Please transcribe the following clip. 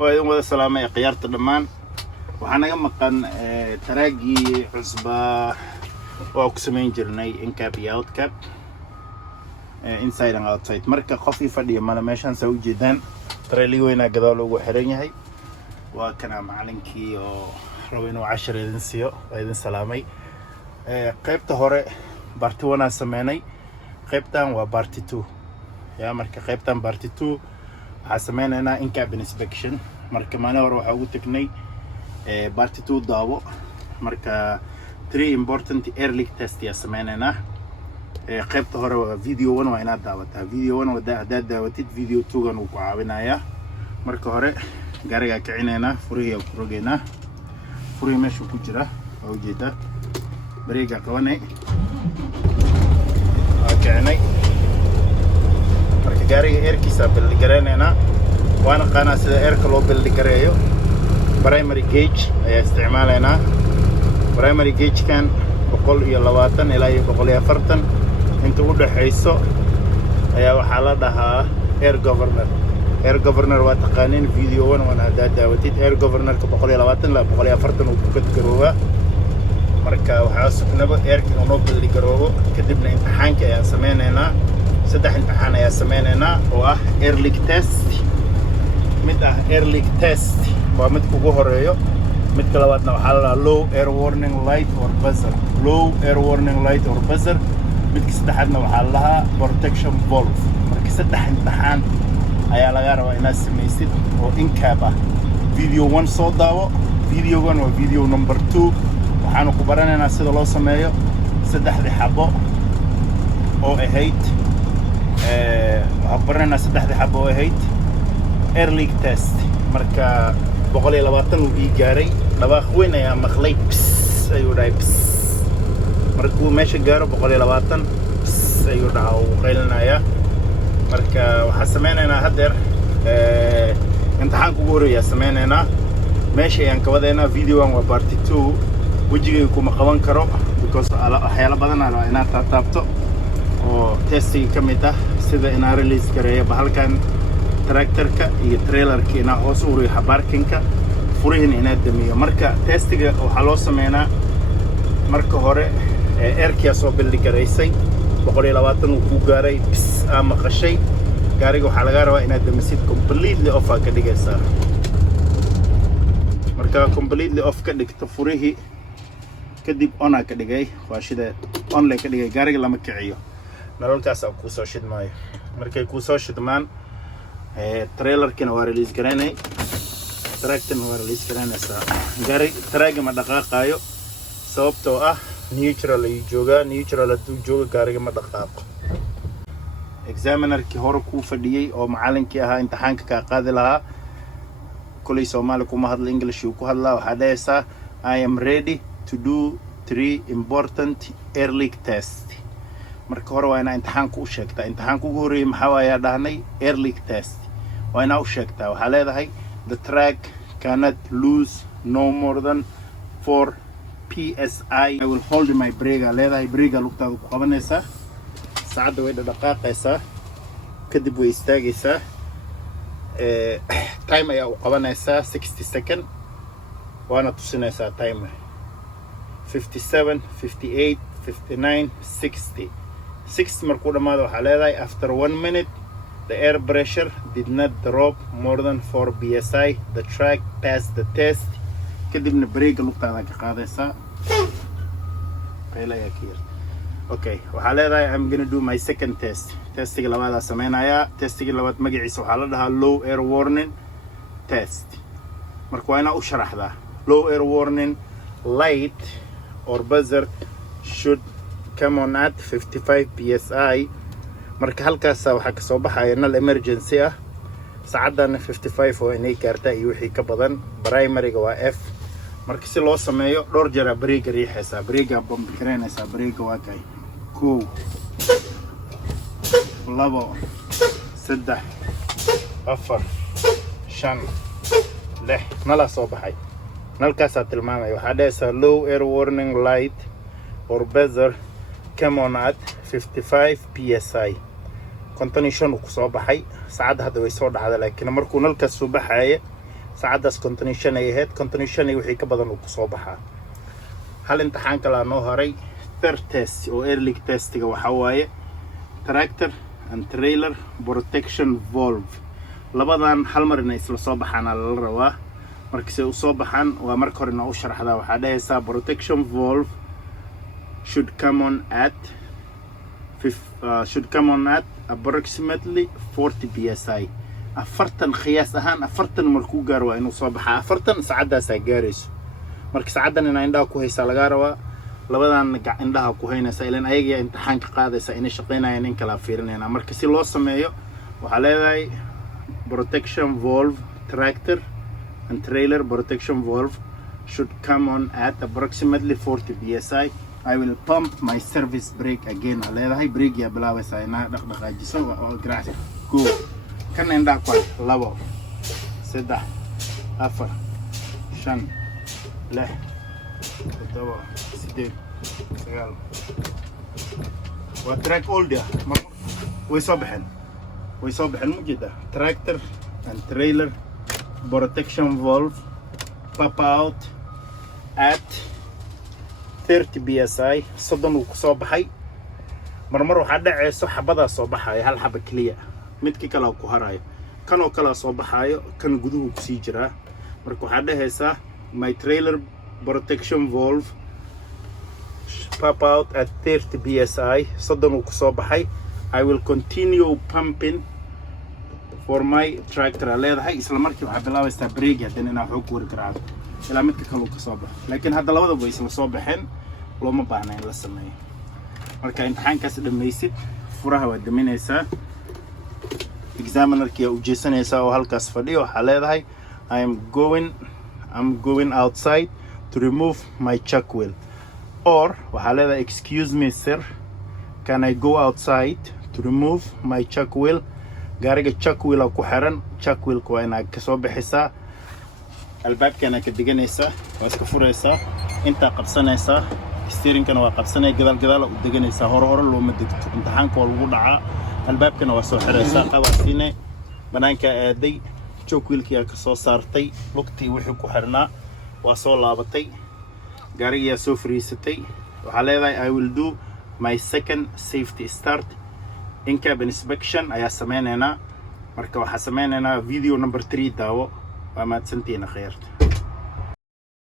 وإذن وذا سلامة قيارة الدمان وحنا مقن تراجي عصبة وأقسمين جرني إنكاب ياوت كاب inside and outside marka qof fadhiyo mala meeshan soo jeedaan trailer weyn gadaal ugu xiran yahay waa kana macalinkii oo rabo inuu 10 idin siiyo idin salaamay qaybta hore part 1 aan sameynay qaybtan waa part 2 ya marka qaybtan part 2 waxaan sameynayna in-cab inspection marka maana hore waxa ugu tagnay part 2 daawo marka 3 important air leak test ya sameynayna qaybta hore waa video 1 waa inaad daawataa video 1 wada hadaad daawatid video 2 gan uu ku caawinaya marka hore gaariga kicinayna furihiya ku rogeena furihi meesha ku jira oo jeeda bareega qabanay kicinay marka gaariga airkiisa bildi gareynayna waana qana sida airka loo bildi gareeyo primary gauge ayaa isticmaalayna primary gauge kan 120 ilaa 140 inta u dhaxayso ayaa waxa la dhahaa air governor waa taqaaniin video 1 wana daawatid air governor ka 120 ilaa 140 uu ku kadgarooba marka waxa sugnaba airka inuu bildi garoobo kadibna imtixaanka ayaa sameeynayna saddex imtixaan ayaa sameeynayna oo ah air leak test mid ah air leak test waa mid ugu horeeyo midka labaadna waxa la dhahaa low air warning light or buzzer low air warning light or buzzer midka saddexaadna waxa la dhahaa protection valve marka saddex imtixaan ayaa laga rabaa inaad samaysid oo in-cab ah video 1 soo daawo video 1 waa video number 2 waxaanu ku baranaynaa sida loo sameeyo saddexdii xabo oo ahayd waxaan baranaynaa saddexdii xabo oo ahayd air leak test marka 120 uu ii gaaray dhawaaq weyn ayaa maqlay ayuu dhahay markuu meesha gaaro 120 ayuu dhaca uu qaylinaya marka waxaan sameynaynaa hadeer imtixaanka ugu horeeya sameynaynaa meesha ayaan ka wadaynaa video 1 waa part 2 wajigay kuma qaban karo because waxyaalo badan ah inaad taabto oo testing ka mid ah sida inaan release gareeyo bahalkan tractorka iyo trailerka inaa hoos u riixo parkinka furihin inaad damiyo marka testiga waxaa loo sameynaa marka hore airkiya soo bildi gareysay 120 uu ku gaaray ama qashay gaariga waxaa laga rabaa inaad damisid completely off ka dhigaysaa marka completely off ka dhigto furihi kadib on ka dhigay waa shida on la ka dhigay gaariga lama kiciyo nalalkaas ku soo shidmaayo markay ku soo shidmaan trailerkina waa release gareynay tractorna waa release gareynaysaa gaari traaga ma dhaqaaqayo sababtoo ah neutral ay joogaa neutral hadduu joogo gaariga ma dhaqaaqo examinerkii hore kuu fadhiyey oo macalinkii ahaa imtixaanka kaa qaadi lahaa kulay Soomaali kuma hadla English uu ku hadlaa waxaa dhahaysaa I am ready to do 3 important air leak test marka hore waa inaa imtixaanka u sheegtaa imtixaanka ugu horeeyay maxaa waayaa dhahnay air leak test waa inaa u sheegtaa waxaa leedahay the track cannot lose no more than 4 psi I will hold my brake leedahay brake lugtaada ku qabanaysaa saacadda way dhaqaaqaysaa kadib way istaagaysaa time ayaa u qabanaysaa 60 second waana tusinaysaa time 57 58 59 60 6 markuu dhamaado waxaa leedahay after 1 minute the air pressure did not drop more than 4 psi the track passed the test kadibna brake lugtaada ka qaadaysaa qayla ayaa ka yar okay waxaa leedahay I'm gonna do my second test testiga labaad sameynaya testiga labaad magaciisa waxaa la dhahaa low air warning test marka waa inaa u sharaxdaa low air warning light or buzzer should come on at 55 psi marka halkaas waxa ka soo baxaya null emergency ah saacadana 55 oo inay gaartaa iyo wixii ka badan primary-ga waa F marka si loo sameeyo dhowr jeer brake riixaysaa brake bomb kareynaysaa brake waa kay 1 2 3 4 5 6 nala soo baxay nalkaas tilmaamay waxaa dhahaysaa low air warning light or buzzer come on at 55 psi konton uu ku soo baxay saacad hadda way soo dhacday laakiin markuu nalkaas soo baxay saacadaas kontonation ay ahayd kontonation wixii ka badan uu kusoo baxaa hal imtixaan kale noo haray third test oo early testiga waxa waaye tractor and trailer protection valve labadan hal mar inay isla soo baxaan la rabaa markii ay soo baxaan waa marka hore inoo sharaxdaa waxa dhahaysaa protection valve should come on at approximately 40 psi afartan qiyaas ahaan afartan markuu gaaro waa inuu soo baxaa afartan saacadaas ay gaarayso markii saacadan inay indhaha ku haysa laga rabaa labadan indhaha ku haynaysa ilaan ayaga imtixaan ka qaadaysa inay shaqeynayaan in kala fiirinayna marka si loo sameeyo waxa leedahay protection valve tractor and trailer protection valve should come on at approximately 40 psi I will pump my service brake again leedahay brake ya bilaabaysa inaa dhaqdhaqaajiso oo garaac go kan indhaha ku hay 2 3 4 5 6 7 8 وتراك اولديا ويصبحن مجدة tractor and trailer protection valve pop out at 30 psi صدن وكسoo baxay marmar waxa dhacayso xabada soo baxay hal xaba kaliya midkii kala ku harayo kan oo kala soo baxayo kan guduhu ku sii jira marka waxa dhahaysaa my trailer protection valve pop out at 30 psi صدن وكسoo baxay I will continue pumping for my tractor leedahay isla markii waxa bilaabaysaa brake hadan inaa xoog ku wargaraado ilaa midka kale uu ka soo baxo laakiin hadda labadaba way isla soo baxeen looma baahna in la sameeyo marka imtixaankaas dhammaysid furaha waa daminaysaa examinerkii u jeesanaysaa oo halkaas fadhiyo waxa leedahay I'm going outside to remove my chuck wheel or waxa leedahay excuse me sir can I go outside to remove my chuck wheel gaariga chuck wheel ku xiran chuck wheel waa inaad ka soo bixisaa albaabkana ka diganaysaa waa iska furaysaa inta qabsanaysaa steeringkana waa qabsanay gadaal u deganaysaa hore looma degto imtixaanka waa lagu dhacaa albaabkana waa soo xiraysaa qabaasiine banaanka aaday chuck wheelkii ka soo saartay lugtii wixii ku xirnaa waa soo laabatay gaariga soo fariisatay waxa leedahay I will do my second safety start in cabin inspection ayaa sameynayna marka waxa sameynayna video number 3 daawo waa maadsantiina khayrta